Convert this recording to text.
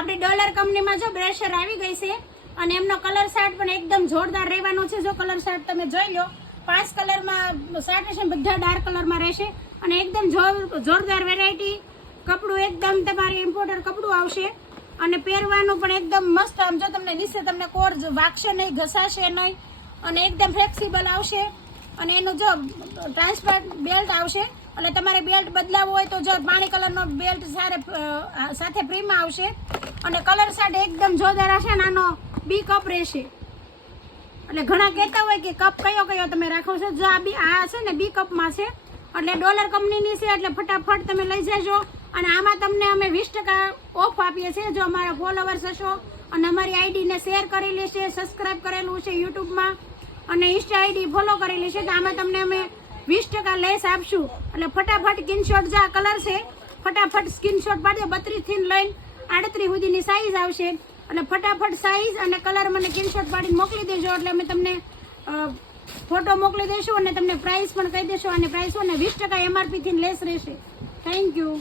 આપણી ડોલર કંપનીમાં જો બ્રેશર આવી ગઈ છે અને એમનો કલર ચાર્ટ પણ એકદમ જોરદાર રહેવાનો છે. જો કલર ચાર્ટ તમે જોઈ લો, 5 કલરમાં ચાર્ટ હશે, બધા ડાર્ક કલરમાં રહેશે અને એકદમ જોરદાર વેરાયટી. કપડું એકદમ તમારે ઇમ્પોર્ટર કપડું આવશે અને પહેરવાનું પણ એકદમ મસ્ત. આમ જો તમને દિશે, તમને કોર વાગશે નહીં, ઘસાશે નહીં અને એકદમ ફ્લેક્સિબલ આવશે. અને એનું જો ટ્રાન્સપરન્ટ બેલ્ટ આવશે એટલે તમારે બેલ્ટ બદલાવવો હોય તો જો પાણી કલરનો બેલ્ટ સાથે ફ્રીમાં આવશે. અને કલર ચાર્ટ એકદમ જોરદાર હશે અને આનો બી કપ રહેશે. એટલે ઘણા કહેતા હોય કે કપ કયો તમે રાખો છો, જો આ છે ને બી કપમાં છે એટલે ડોલર કંપનીની છે એટલે ફટાફટ તમે લઈ જજો. અને આમાં તમને અમે 20% ઓફ આપીએ છીએ જો અમારા ફોલોવર્સ હશો અને અમારી આઈડીને શેર કરેલી છે, સબસ્ક્રાઈબ કરેલું છે યુટ્યુબમાં અને ઇન્સ્ટા આઈડી ફોલો કરેલી છે તો આમાં તમને અમે 20% લેસ આપશું. એટલે ફટાફટ સ્ક્રીનશોટ, જે આ કલર છે ફટાફટ સ્ક્રીનશોટ પાડજો. 32 થી લઈને 38 સુધીની સાઈઝ આવશે એટલે ફટાફટ સાઈઝ અને કલર મને સ્ક્રીનશોટ પાડીને મોકલી દેજો એટલે અમે તમને ફોટો મોકલી દઈશું અને તમને પ્રાઇસ પણ કહી દેશો. અને પ્રાઇસ ને 20% MRP થી લેસ રહેશે. Thank you.